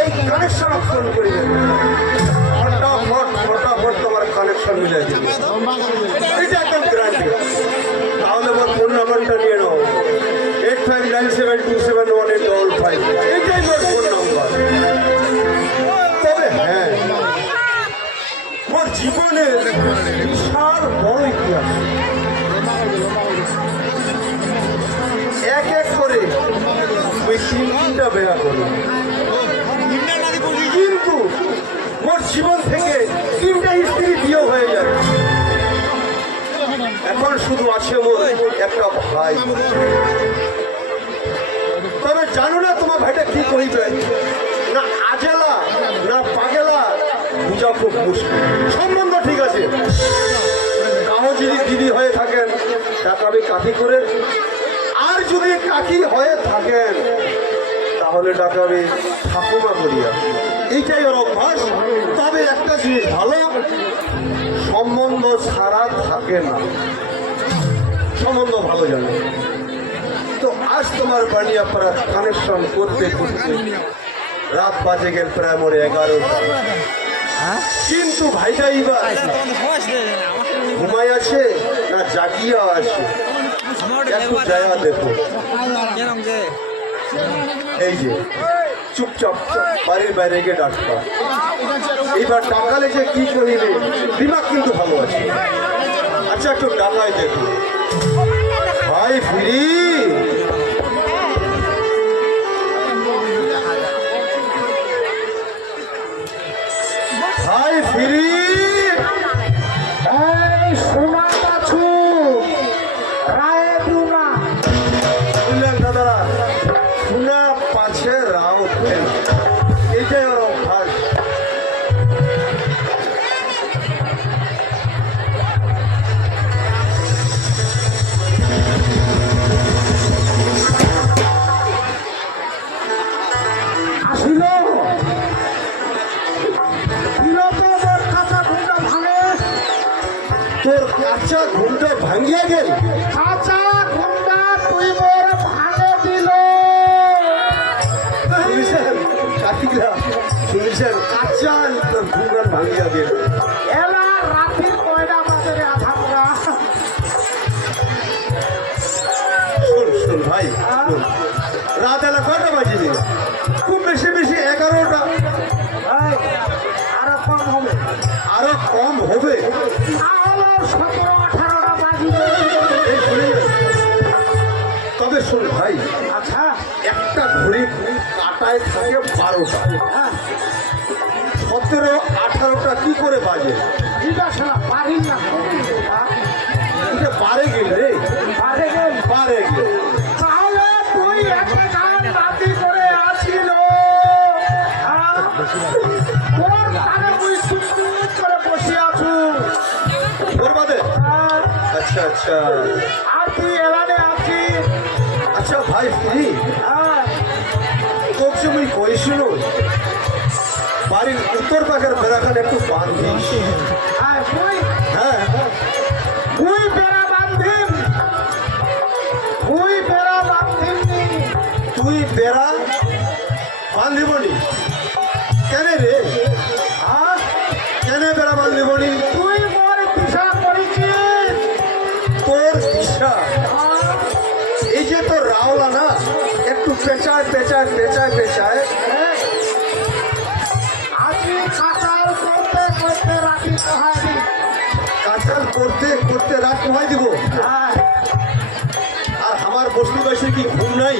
এই connection phone করে। দেবে ফটাফট তোমার কানেকশন মিলাই দেবে। এটা একদম গ্যারান্টি তাহলে আমার ফোন নাম্বারটা নিয়ে নাও। Eight five nine seven two seven one eight five এইটাই আমার ফোন নাম্বার তবে হ্যাঁ আমার জীবনের বিশাল বড় ইতিহাস। এক এক করে ওই তিন তিনটা বেড়া করি জীবন থেকে তিনটা স্ত্রী বিয়ে হয়ে যায় এখন শুধু আছে মোর একটা ভাই। তবে জানো না তোমার ভাইটা কি করিবে না আজেলা, না পাগেলা বুঝা খুব মুশকিল। সম্বন্ধ ঠিক আছে। কাহো যদি দিদি হয়ে থাকেন টাকা আমি কাকি করে আর যদি কাকি হয়ে থাকেন, তাহলে ডাকাবে ঠাকুমা করিয়া এইটাই ওর অভ্যাস। তবে একটা জিনিস ভালো সম্বন্ধ ছাড়া থাকে না। সম্বন্ধ ভালো জানে। তো আজ তোমার বাণী আপনারা কানেকশন করতে করতে রাত বাজে গেল প্রায় মোরে এগারোটা। কিন্তু ভাইটা এবার ঘুমাই আছে না জাগিয়া আছে? একটু জায়গা দেখো। এই যে। চুপচাপ বাড়ির বাইরে গিয়ে ডাক্তার এইবার ডাকালে যে কি করিলে দিমাগ কিন্তু ভালো আছে। আচ্ছা একটু ডাকায় দেখো। ভাই ফিরি! তবে শোন ভাই আচ্ছা। একটা ঘড়ি কাটায় থাকে বারোটা। হ্যাঁ। সতেরো আঠারোটা কি করে বাজে? ঠিক আছে না। পারি না গেল রে। পারে গেল। বারে গেল। তাহলে তুই একটা গান বাতি করে আসিল। আচ্ছা। তুই এলানে আছিস আচ্ছা ভাই হ্যাঁ। তোর জমি কইছিল বাড়ির উত্তর পাখের বেড়াখানে একটু বান্ধিস হ্যাঁ তুই হ্যাঁ। বেড়া বান্ধিম তুই বেড়া বান্ধিম তুই বেড়া বান্ধিবনি কেন রে? পেঁচায় পেঁচায় পেঁচায় হ্যাঁ? করতে করতে রাখি কাঁচাল করতে করতে রাত কমাই দিব? হ্যাঁ। আর আমার বস্তু কি ঘুম নাই?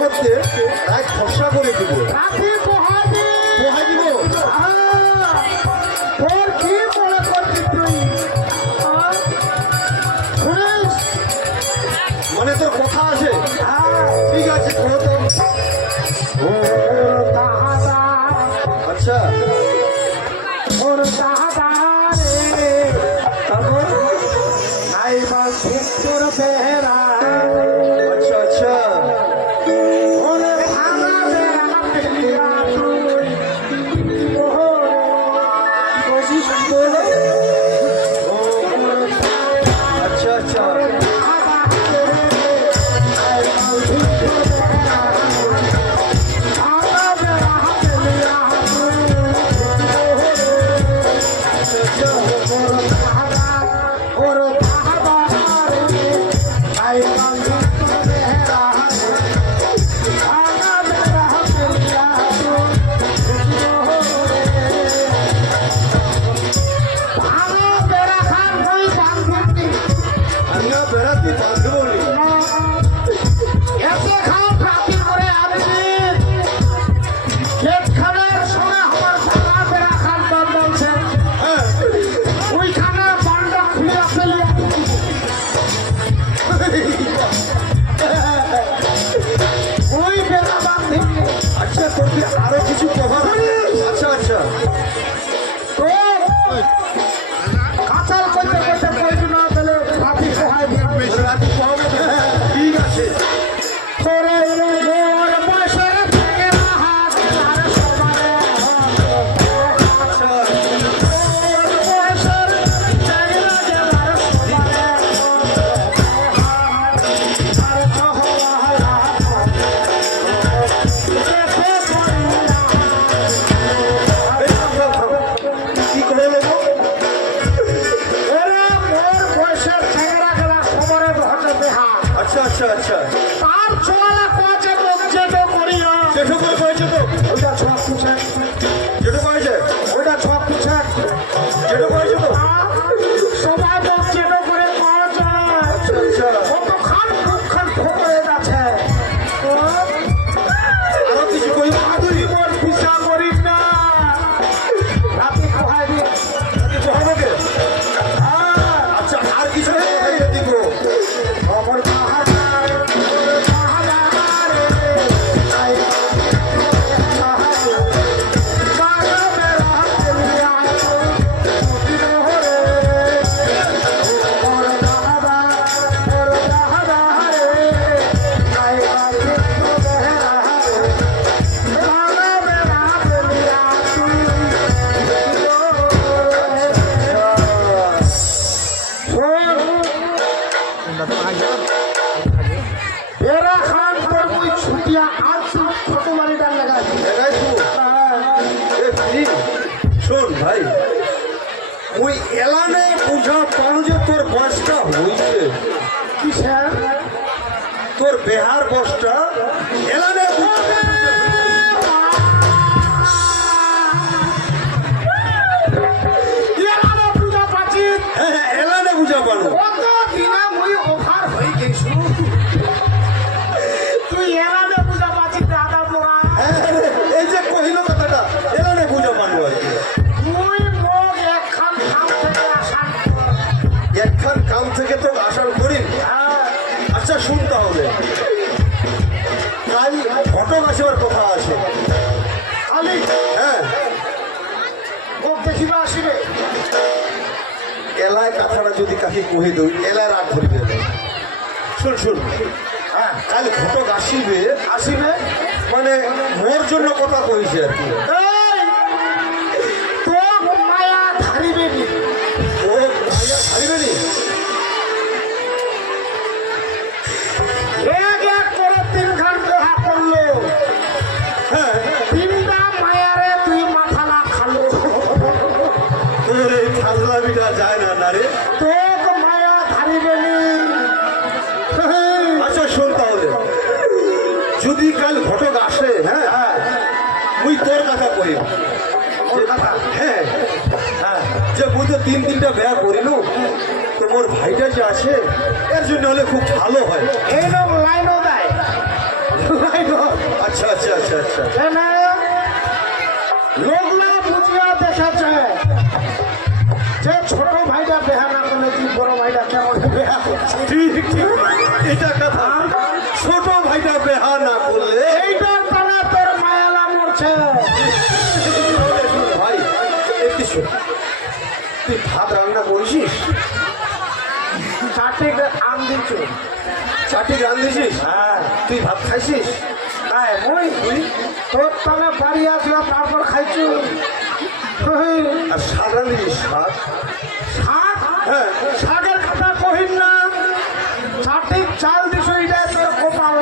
কাঁচাল এক খসড়া করে দিব। আচ্ছা আচ্ছা। তার চলা ওই এলানে বুঝা পারো যে তোর বয়সটা হয়েছে। কি স্যার? তোর বেহার বয়সটা যদি কাকে কহে দেবে এলার রাগ ধরবে শুন শুন হ্যাঁ কাল ঘটক আসিবে আসিবে মানে মোর জন্য কথা কইছে আর কি। হ্যাঁ? হাজলামিটা যায় না নারে। আচ্ছা, হ্যাঁ, হ্যাঁ, হ্যাঁ, তো মোর ভাইটা যে আছে এর জন্য হলে খুব ভালো হয়। লাইনও দেয়। আচ্ছা আচ্ছা আচ্ছা আচ্ছা। লোক চারটে আম দিচ্ছ চারটি রান্ধিছিস হ্যাঁ। তুই ভাত খাইছিস? হ্যাঁ মই তোর তাহলে বাড়ি আসলে তারপর খাইছু। আর শাক রান্ধিছিস শাক শাক? হ্যাঁ। শাকের কথা কহিন না। সঠিক চাল দিছ এটা তোর কপাল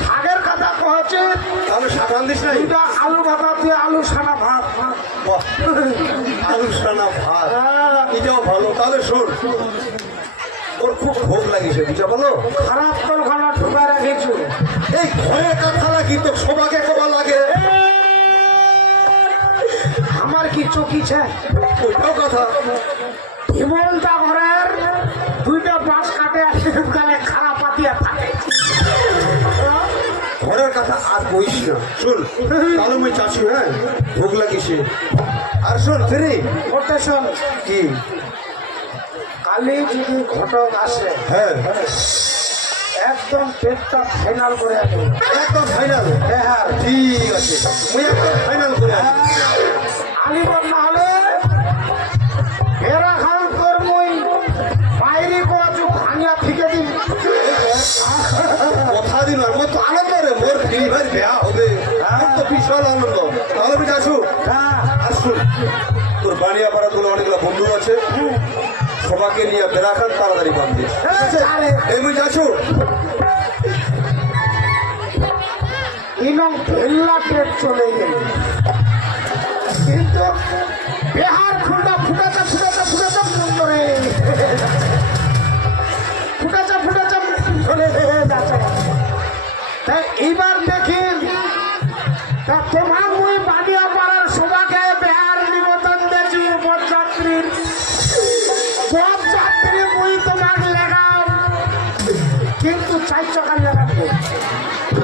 শাকের কথা কহছে তাহলে শাক রান্ধিস নাই? এটা আলু ভাতা দিয়ে আলু সানা ভাত। আলু সানা ভাত। এটাও ভালো তাহলে শোন। ওর খুব ভোগ লাগিছে বুঝা বলো? খারাপ তোর খানা ঢুকা রেখেছু এই ঘরে কথা লাগি তো সবাকে কবা লাগে। আমার কি চকিছে? ওইটাও কথা। হিমলতা ঘরের দুইটা বাঁশ কাটে আছে ওখানে খারাপ পাতিয়া থাকে। ঘরের কথা আর কইস না। শুন তাহলে মুই চাষি হ্যাঁ? ভোগ লাগিছে আর শোন ফিরি? ওটা শোন। কি? কালি যদি ঘটক আসে। হ্যাঁ। একদম পেটটা ফাইনাল করে আসবে একদম ফাইনাল হ্যাঁ। ঠিক আছে। মুই একদম ফাইনাল করে আসি। আলিবর না হলে এরা খান তোর মুই বাইরে কোয়াচু ভাঙিয়া থেকে দিন কথা দিন আর মোর তো আনন্দ রে মোর ফিরি ভাই বেয়া হবে। আমার তো বিশাল আনন্দ। তাহলে আমি আসু হ্যাঁ। আসুন তোর বাড়িয়া পাড়া তোর অনেকগুলো বন্ধু আছে? সবাইকে নিয়ে বেড়া খান তাড়াতাড়ি এই মুই যাচ্ছু যাচ্ছে এইবার দেখি তোমাকে